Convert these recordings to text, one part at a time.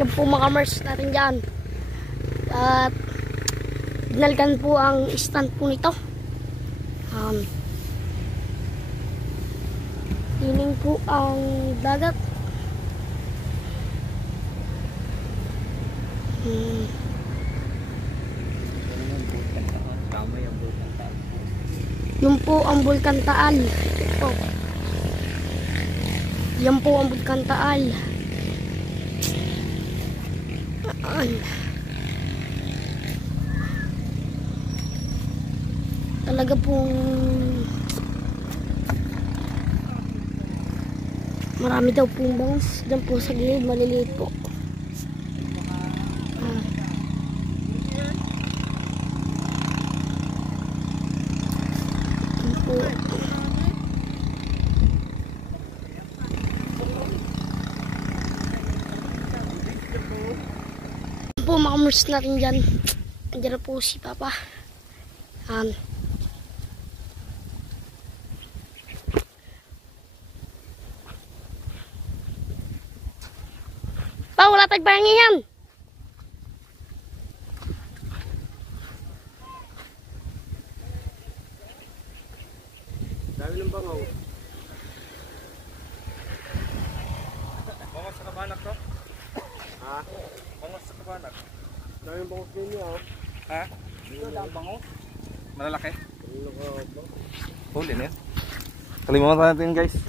Yan po mga kamers natin dyan. At dinalgan po ang stand po nito. Hiling po ang dagat. Yun po ang Bulkan Taal. Oh. Yan po ang Bulkan Taal. Talaga pong marami daw pong bangus. Diyan po sa gilid, maliliit po. Po makamers natin dyan. Andiyan na po si Papa. Pa, wala tagbangi yan. Dami ng bangaw. Bangaw sa kabanak to? Ha? Bangaw sa kabanak. Dami ng bangaw ninyo ha? Ha? Dito dami bangaw? Malalaki? Huli na yan. Kalimutan natin guys.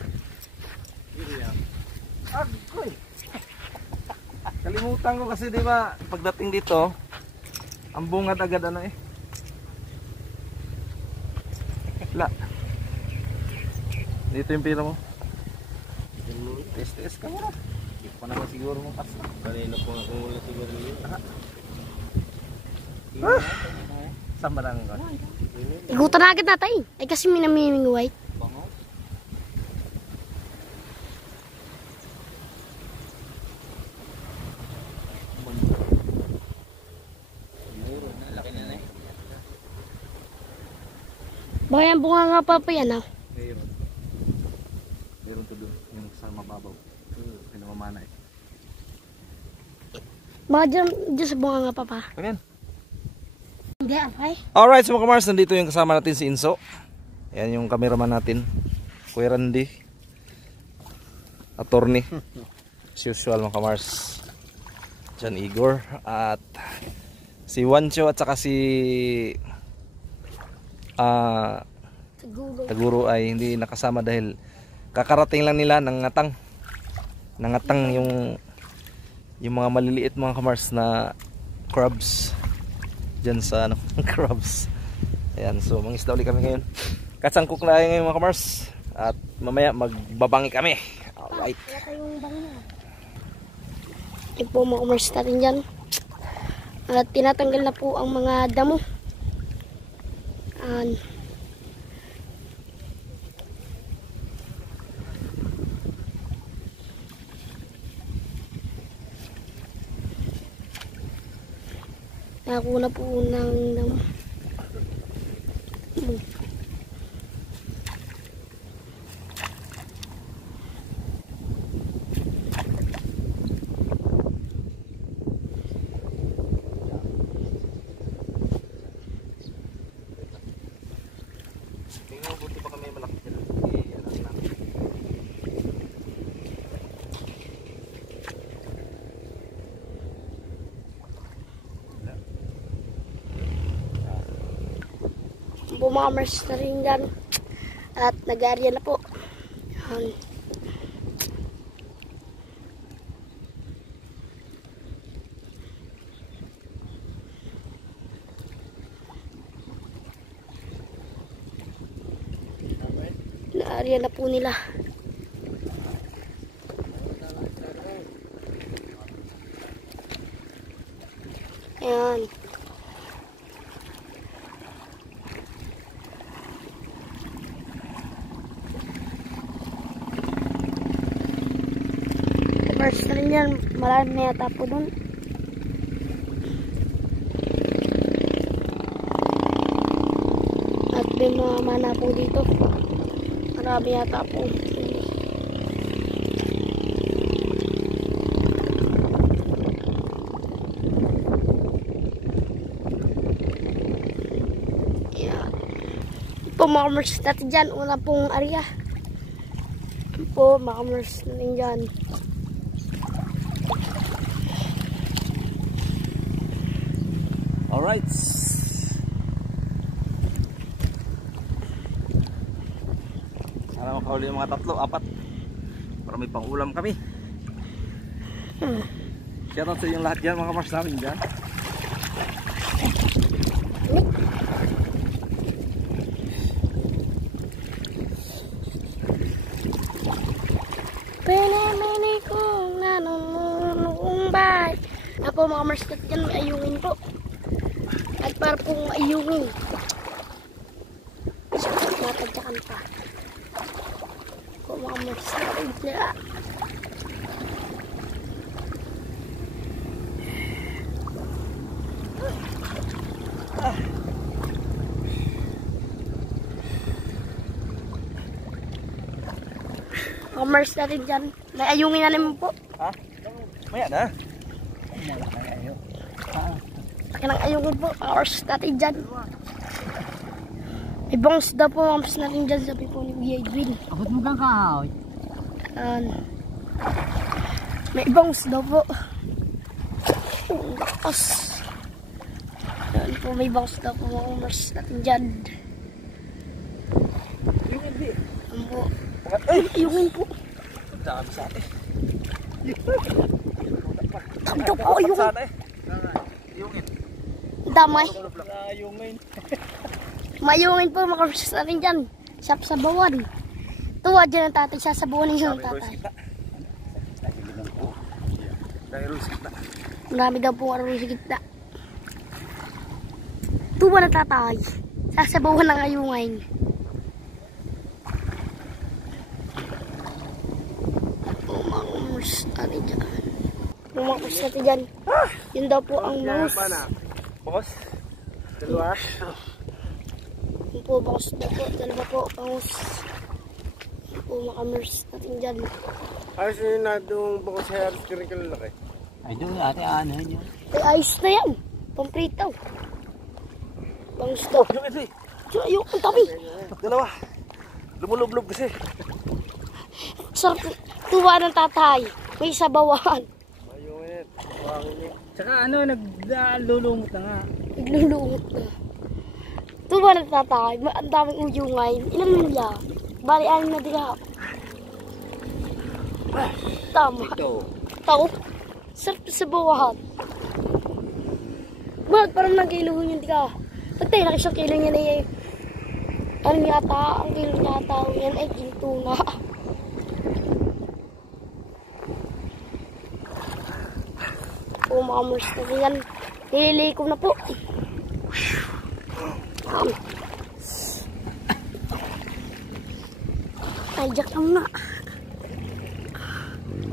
Agoy! Kalimutan ko kasi di ba pagdating dito ang bungad agad ano eh. La. Dito yung pira mo. Test ka mo. Hindi pa naman siguro mo kasi. Kanina po ako wala siguro yun. Saan ba lang ko? Igutan na agad natin. Ay kasi minamiming white. Bango. Laki na na eh. Baka yan bunga nga pa pa yan ah. Meron to doon, yung sa mababaw. Pinamamana eh. Baka dyan sa bunga nga pa pa. Ayan. Hindi okay. Alright, so mga kamars, nandito yung kasama natin si Inso. Ayan yung cameraman natin, Kuya Randy, attorney. As usual mga kamars, John Igor at si Wancho at saka si Taguro ay hindi nakasama dahil kakarating lang nila ng ngatang. Nangatang yung mga maliliit mga kamars na crabs dyan sa ano, crabs. Ayan, so mangisda ulit kami ngayon. Katsangkok na ngayon mga kamars. At mamaya magbabangi kami. Alright. Wala kayong bangi na. Ito po mga kamars natin dyan. At tinatanggal na po ang mga damo. Nakuha na po ng damo. Tingnan mo, buti pa kami malaki dyan. Bumamers na rin dyan. At nag-area na po. Na-area na po nila. Ayan. First na rin yan. Marami na yata po dun. At may mga mana po dito. Marami yata po. po mga kamers natin dyan. Una pong area. Yan po mga kamers natin dyan. Alright. Sana makahuli yung mga 3, 4. Para may pang ulam kami. Shoutout sa inyong lahat dyan mga kamars namin dyan. Pene-mene kong nanunungkay. Ako mga kamers natin dyan, may ayungin po. At para pong ayungin. Matadyakan pa. Ako mga kamers natin dyan. Commerce natin dyan. May ayungin na naman po. Ha? Maya na. Akin ang ayungin po. Commerce natin dyan. May bangus daw po commerce natin dyan. Sabi po ni Kuya Edwin. Abot mo kang kahoy. May bangus daw po. Ang lakas. Yan po, may bangus daw po mga commerce natin dyan. Yan po. Ayungin po. Dami sa atin. Dami daw po ayungin. Ayungin. Damay. Ayungin. Mayungin po mga kapatid natin dyan. Sabawan. Tuwa dyan ang tatay. Sasabawan niyo ang tatay. Marami daw po ang sa gitna. Tuwa na tatay. Sasabawan ng ayungin. Mga natin dyan. Mga kapatid natin dyan. Yun daw po ang bangus. Boss? Dalawa? Yun po, bangus daw po. Dalawa po, bangus. Yun po, mga kamers natin dyan. Ayos na yun na doon bukod sa halos kirikal laki. Ay, doon ate, ano yun? Ay, ayos na yan. Pamprito. Bangus daw. Ayun, ang tabi. Dalawa. Lumulublob kasi. Sarap. Tuwa ng tatay. May sabawan. Ayungin. Buhangin niya. Tsaka ano, naglulumot na nga. Naglulungot na. Tuwa ng tatay. Ang daming uyo ngayon. Ilan nila? Bali, 6 na dila. Tama. Tao. Sarap sa bawahan. Bakit parang nag-iluhon yun, tika? Pagtay, nakisang kilo niya na yung... Ano yata? Ang kilo yata yan ay tuna. Po, mga mers na yan. Nililikom na po. Ay, jack lang na.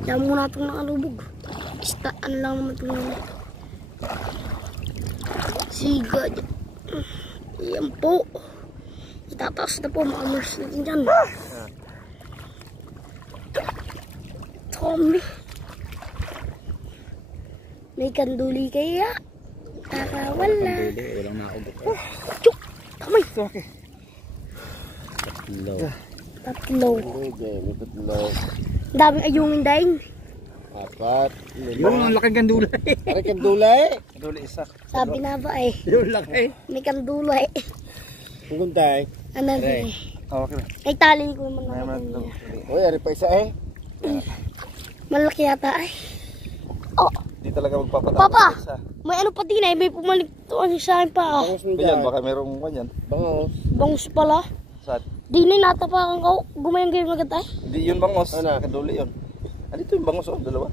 Diyan muna itong nakalubog. Istaan lang naman itong siga. Yan po. Itataas na po mga mers natin dyan. Tommy. May kanduli kaya. Kakawala. Walang nakabot. Chuk! Kamay! Okay. Tatlo. May tatlo. Daming ayungin daing. 4. Yung ang laking gandulay. Pare kandulay. Duli isa. Sabi na ba eh. Yung laki. May kandulay. Puguntay. Ano eh. Okay. Ay tali ko naman May naman. mga Uy, ari pa isa eh. Malaki yata ay. Oh, Di talaga magpapatapos. Papa! Isa. may ano pa din ay. May pumaligtuan sa akin pa. Bangus mo Ayan, dyan. baka merong kanyan. Bangus. Bangus pala. Saan? Di na natapakan ko. Gumayang-gayang agad ay. Hindi yun bangos. Ano? Kaduli yun. Andito yung bangos, oh, dalawa.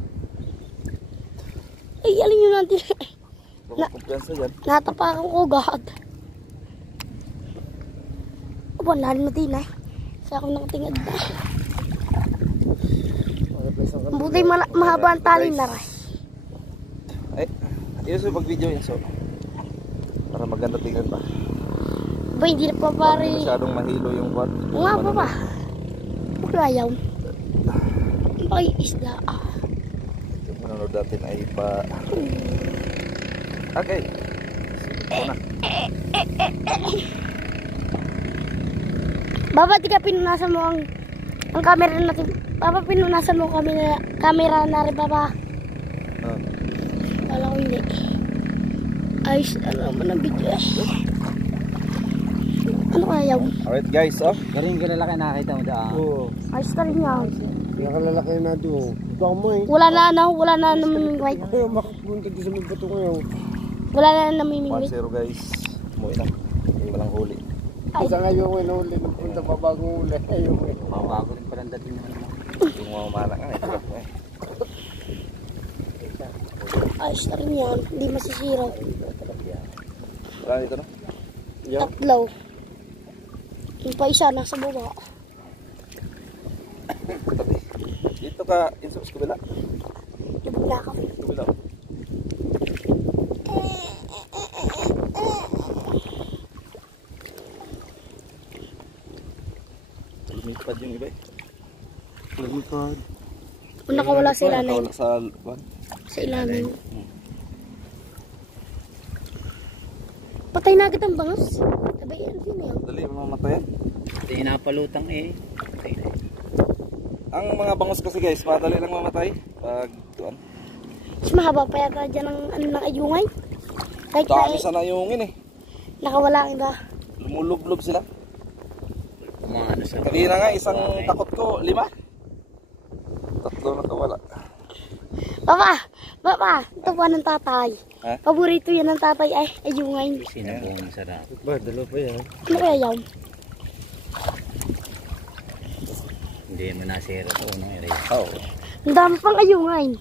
Ay, alin yun natin. Baka kumpiyansa dyan. Natapakan ko agad. Aba, lalim na din ay. Sa ako nakatingad na. Buti mahaba ang tali na rin. Ay, ayos yung pag-video yun, so. Para maganda tingnan pa. Ba, hindi na pa pare. Hindi masyadong mahilo yung kwan. Nga pa ba? Buklayaw. Bakit isda? Yung manonood natin ay pa... Okay. Sige, na. Baba, di ka pinunasan mo ang camera natin. Baba, pinunasan mo kami na camera na rin, Baba. Oh. Wala ko hindi. Ayos, ano naman ang video eh. Ano kaya yaw? Alright guys, oh. Galing ka lalaki nakakita mo daan. Oo. Ayos ka rin yaw. Nakalalaki na doon. Ikaw mo eh. Wala na namimingway. Ayaw makapunta doon sa may bato ngayon. Wala na namimingway. 1-0 guys. Umuwi na. Hindi walang huli. Ay. Isa ngayon ko nahuli ng punta pa bagong huli. Ayaw mo eh. Bago rin pala ang dating naman mo. Yung mga umala nga eh. Ayos ka rin yan. Hindi masisira. Wala dito no? Yan. Tatlo. Yung pa isa nasa baba. Tabi. Dito ka, insos kabila. Nabigla ka. Kabila. Lumipad yung iba eh. Lumipad. Kung nakawala sa ilalim. Nakawala sa luwan. Sa ilalim. Patay na agad ang bangas. Sabay yan, sino yan? Dali, mamatayan. Hindi napalutang eh. Ang mga bangus kasi guys, madali lang mamatay. Pag tuwan. Mas mahaba pa yata dyan ang ano ng ayungay. Kahit Dami na sana yung eh. nakawala ang iba. Lumulublob sila. Mga ano sa Kanina nga, isang takot ko, 5. 3 nakawala. Papa, ito po ng tatay. Ha? Paborito yan ng tatay ay ayungay. sinabong sarap. Ba, dalawa pa yan. Ano kaya yan? Hindi mo nasira sa unang area. Oo. Ang dami pang ayungay.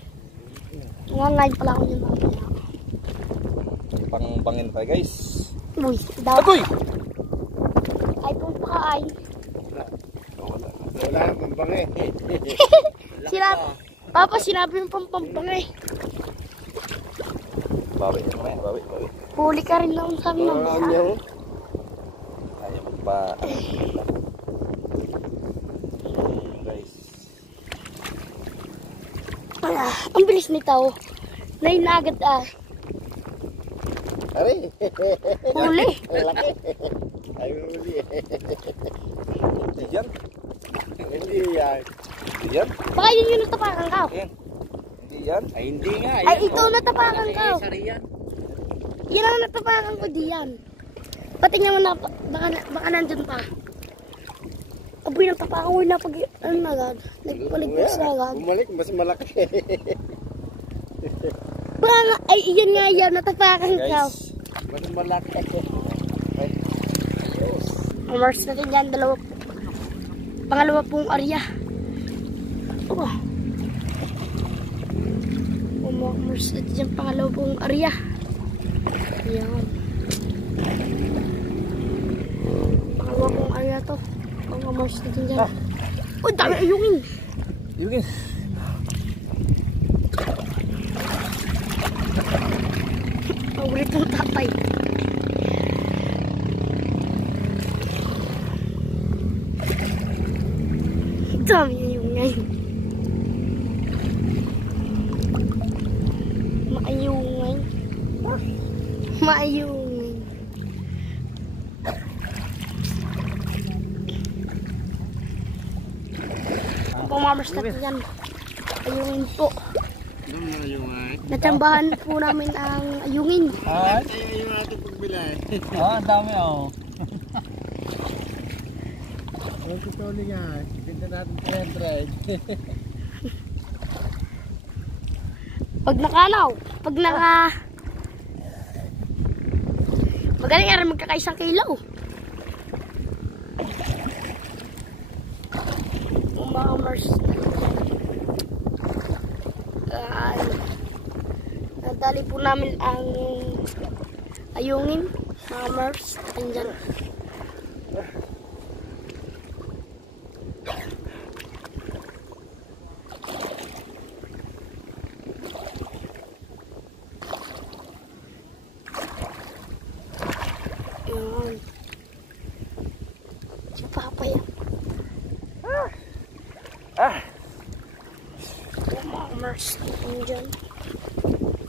Ngay pala ako yun mamaya. Pang-bangin tayo guys. Uy, dami. Agoy! Ay, pong pakain. Wala. Wala naman bang eh. Papa, sinabi mo pang pampangay. Bawi. Bawi. Huli ka rin lang sa amin ng Ang basa. yan. Ayaw magpa... guys. Ang bilis nito. Nain na agad Ari. Huli. Malaki. Ayaw mo huli eh. Hindi yan. Hindi yan. Hindi yan. Baka yun yung natapakan ka. Yan. Hindi yan. Ay hindi nga. Ay, ito natapakan ka. Sariyan. Yan ang natapakan ko diyan. Patingnan mo na, baka nandun pa. Aboy, natapakan ko na pag, ano na agad. Nagpaligtas na agad. Bumalik, mas malaki. Baka nga, ay, yan nga yan, natapakan ka. Guys. Mas malaki. Amars natin dyan, pangalawa pong area. Oh. Amars natin dyan, pangalawa pong area. Ayan. Pangalawa pong area to. Amars natin dyan. Oh, dami ayungin. Yun. Ulit ng tatay. Dami ayungay. Maayungay. Maayungay. Pamamers natin yan. Ayungin po. Natsambahan po namin ang ayungin. Ah, Ayaw natin pagbilay. ang dami oh. Ang tutuli nga. Tinta natin 300. Pag nakalaw, pag naka... Magaling nga rin magkakaisang kilo. Umamers. Nadali po namin ang ayungin. Umamers. Andyan. Ayan. Si Papa yan. Umamers. Andyan.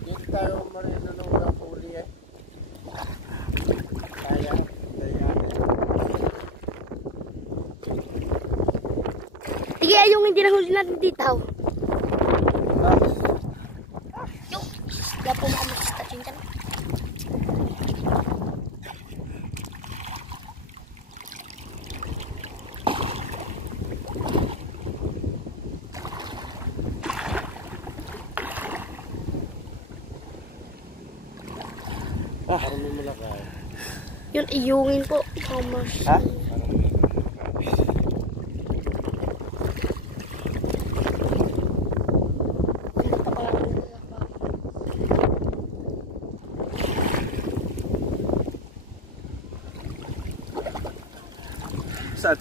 Hindi tayo marino nung walang huli eh. Kaya, yung hindi nahuli natin dito. Yung, wala po makamakista dyan. Parang may malakay. Yun, iyungin po. Commerce. Ha? Saan?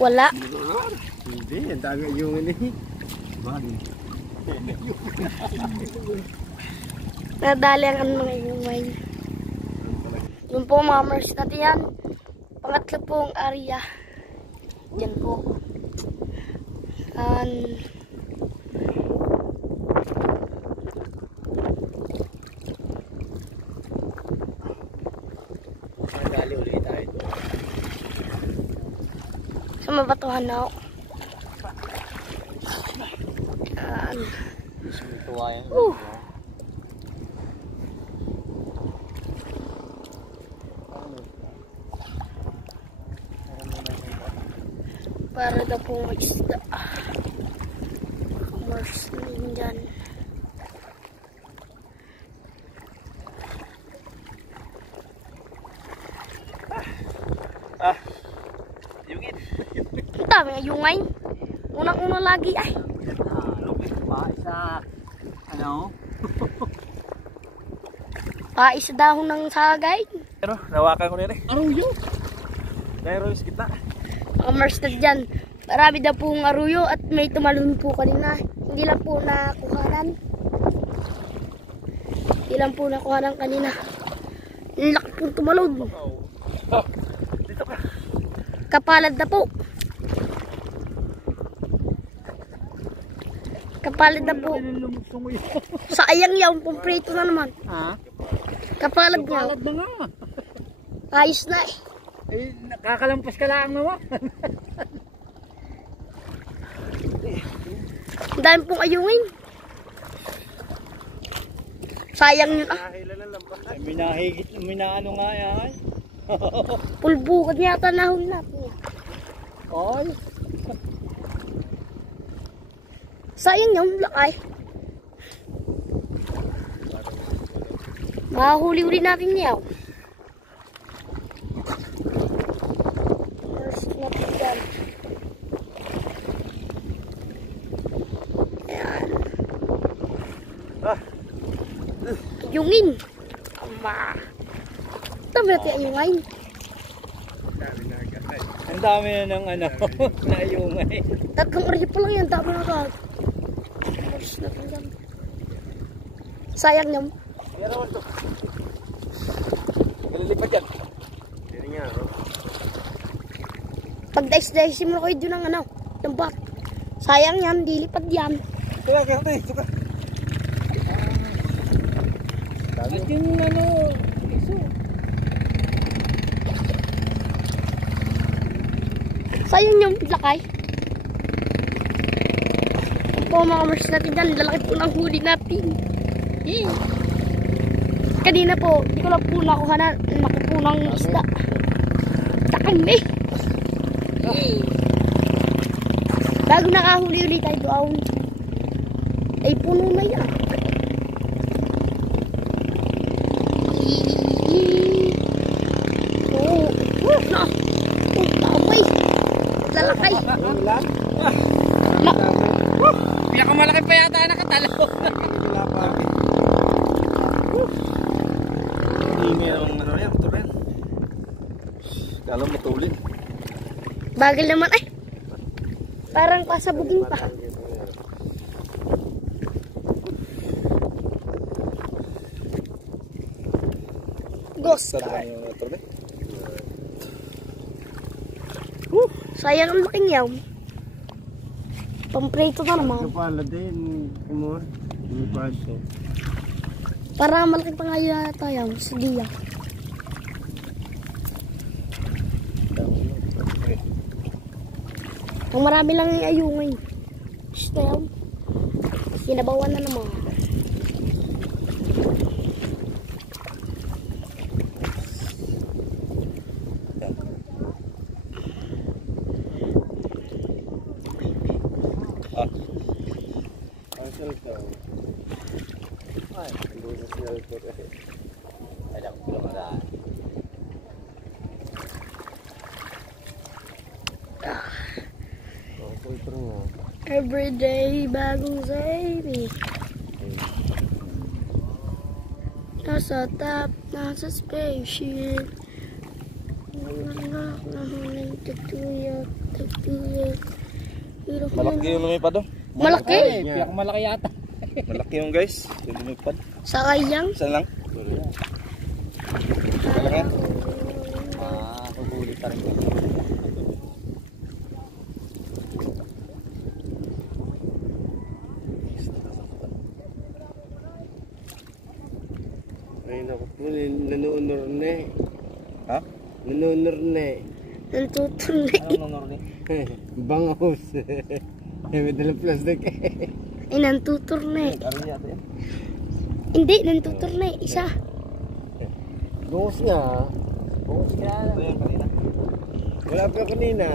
Wala. Hindi, ang dami yung ini. Nadali ang mga iumay. Yun po mga mars natin yan. Pangatlo pong area. Yan po. Magali ulit tayo. Sa mabatuhan na ako. Yan. Tuwa yan. Para na po mag-isda. Mars din dyan. Yungin. Ang dami nga yungay. Unang-una lagi ay. Lupit pa isa. Ano? Isa dahon ng sagay. Pero, nawakan ko rin eh. Aruyo. Dahil sa gitna. Mga mars na dyan. Marami na pong aruyo at may tumalon po kanina. Hindi lang po nakuhanan. Hindi lang po nakuhanan kanina. Ang laki pong tumalon. Oh, dito ka. Kapalad na po. Kapalad na po. Sayang yaw, pumprito na naman. Ha? Kapalad nga. Palad na nga. Ayos na eh. Eh, nakakalampas ka lang naman. Ang dami pong ayungin. Sayang yun ah. Nakahila na lang pa. Minahigit, minaano nga yan. Pulbukod yata nahuli natin. Ay. Sayang yung lakay. Mahuli-uli natin niyaw. First natin dyan. Ayan. Yungin. Ama. Tama natin ang yungay. Ang dami na ng ano, naayungay. Tatlong oras pa lang yan. Tama na ka. First natin dyan. Sayang niya. Meron naman to. Galilipad yan. Hindi nga, no? Pag dais-daisin mo kayo dyan ng ano. Yung bat. Sayang yan. Dilipad yan. Kaya tayo. Ito ka. At yung ano, iso. Sayang yung lakay. Ito po mga mars natin dyan. Lalaki po ng huli natin. Kanina po, di ko lang po nakuha na nakupunang isda. Dami. Bago nakahuli ulit tayo doon. Ay puno na yan. Oh, na. Taway. Lalakay. Pinakamalaki pa yata nakatalo. Wala pa. Hindi ang ano yan. Ito rin. Kala matulin. Bagal naman ay. Parang pasabugin pa. Ghost. Sayang ang laking yaw. Pamprito na naman. Kapala din. Kumur. Hindi pa ito. Para malaki pa nga yata yaw. Si Dia. Ang marami lang yung ayungin. Style. Sinabawan na naman. Ang cellphone. Ay, hindi na cellphone. Ay, ako ko lang ala. Ang cellphone nga. Everyday bagong baby. Nasa top, nasa spaceship. Tagtuyot. Malaki yung lumipad oh. Malaki. Piyak malaki yata. Malaki yung guys. Yung lumipad. Sa kayang. Isa lang. Malaki. Huhuli pa rin. Ay, naku po, nanuunor na eh. Ha? Nanuunor na eh. Nantutunay. Anong nunor ni? Bangos. May dalang plastic eh. Ay, nantuturnay. Ano yata yan? Hindi, nantuturnay. Isa. Bangos nga. Bungos ka na. Ito yung kanina. Wala pa kanina.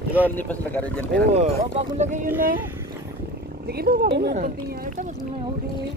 Pero hindi pa sila gari dyan. Oo. Bago lagay yun eh. Sige daw, bago na. Ito, mas may huli.